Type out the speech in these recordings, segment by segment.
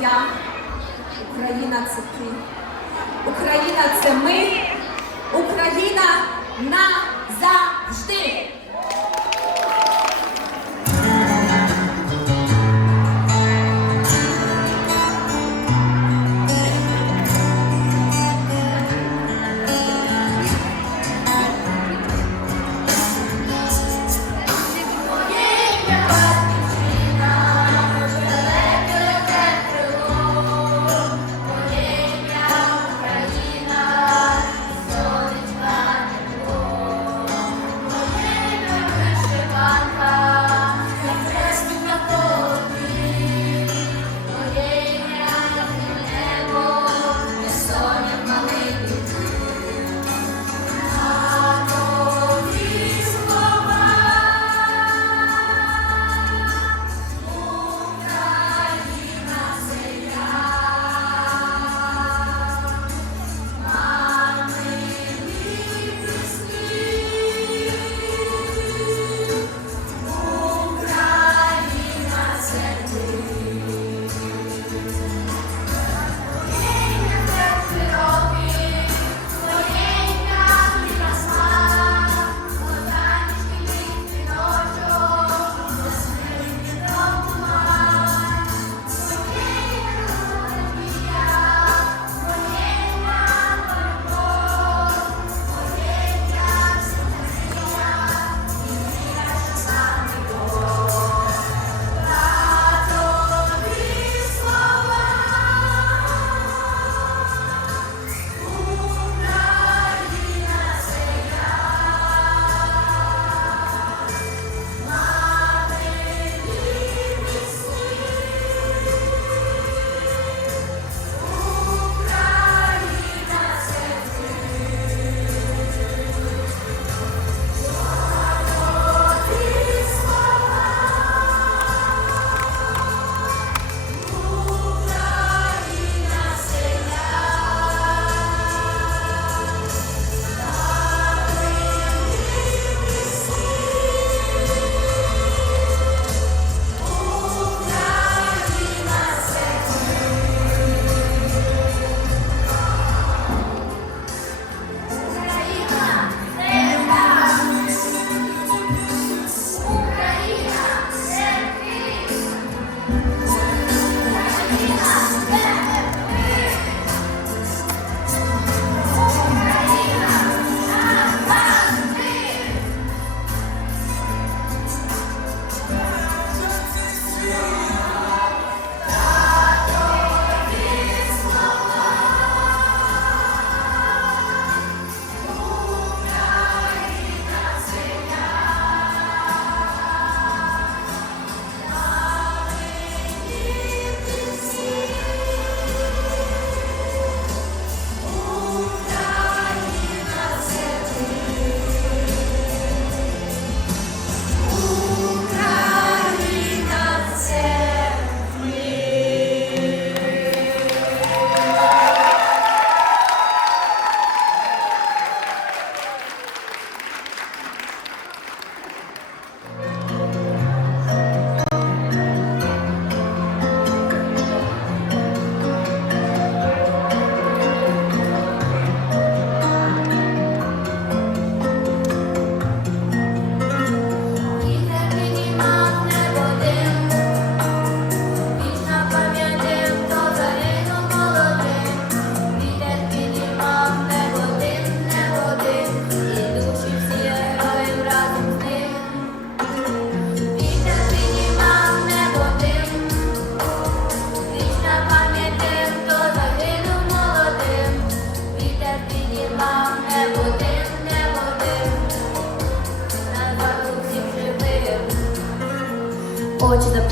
я, Україна це ти, Україна це ми, Україна назавжди.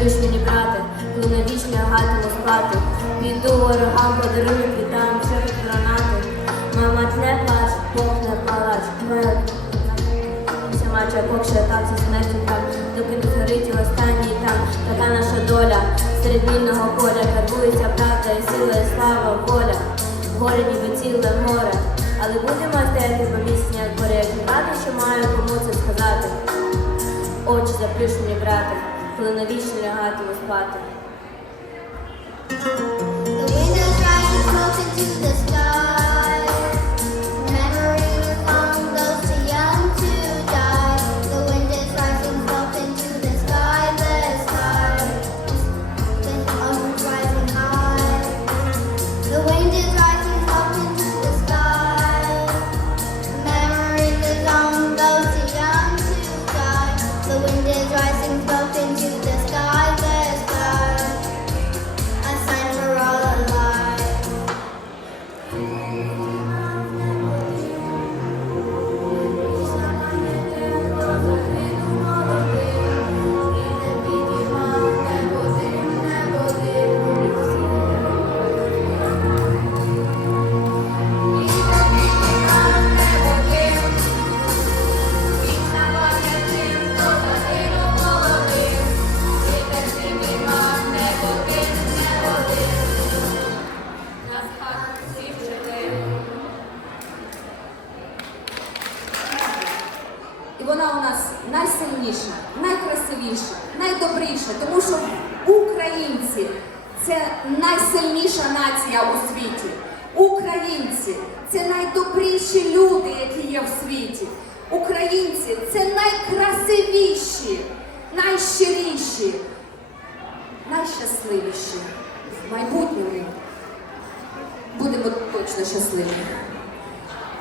Очі заплющені, брате, коли навічно гатимо спати. Піду ворогам, подарую квітам, шепіт гранати. Мама не плач, Бог не палач, твоя Сама чапок ще так смертю там, доки не згорить і останній там. Така наша доля, серед вільного поля, карбується правда і сила, і слава, воля. Горе ніби ціле море, але будемо стояти по місці, як горе, як що маю кому це сказати. Очі заплющені, брате, коли навічно лягатиму спати. The wind is rising close into Нас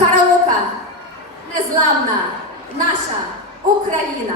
Караока незламна наша Україна.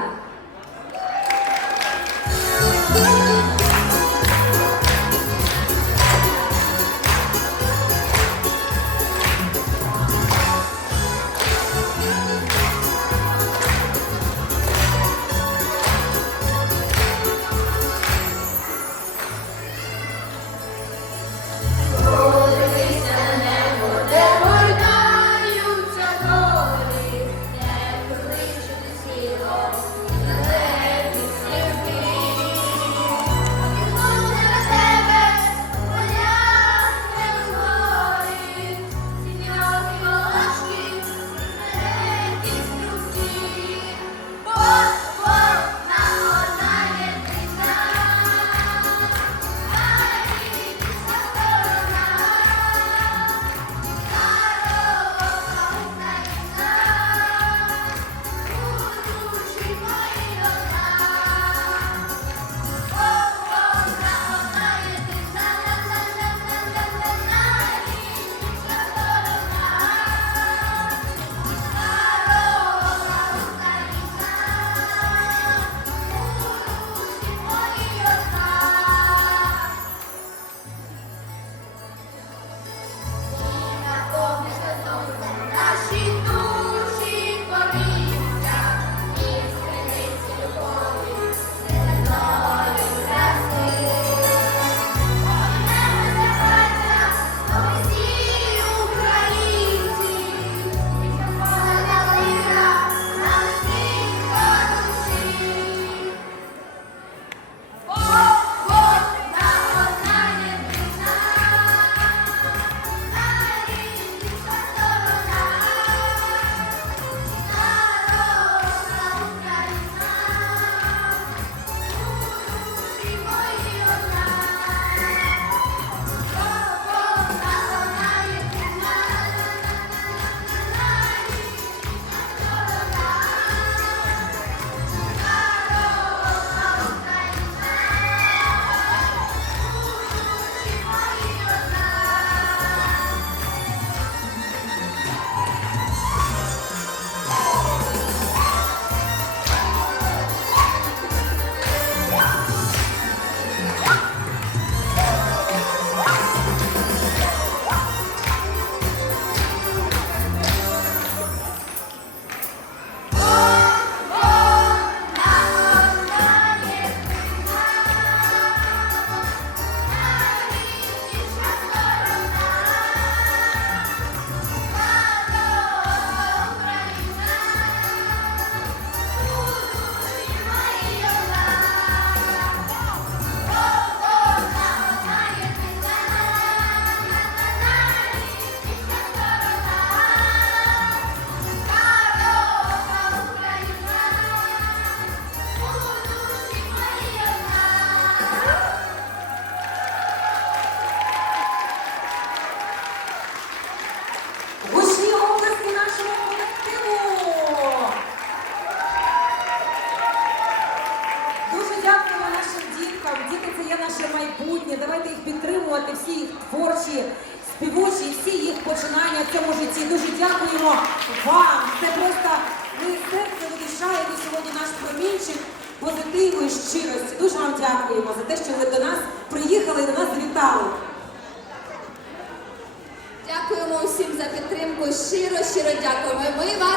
Наше майбутнє. Давайте їх підтримувати, всі їх творчі, співучі, всі їх починання в цьому житті. Дуже дякуємо вам. Це просто ви серце вирішаєте сьогодні наш промінчик позитиву і щирості. Дуже вам дякуємо за те, що ви до нас приїхали і до нас завітали. Дякуємо усім за підтримку. Щиро, щиро дякуємо. Ми вас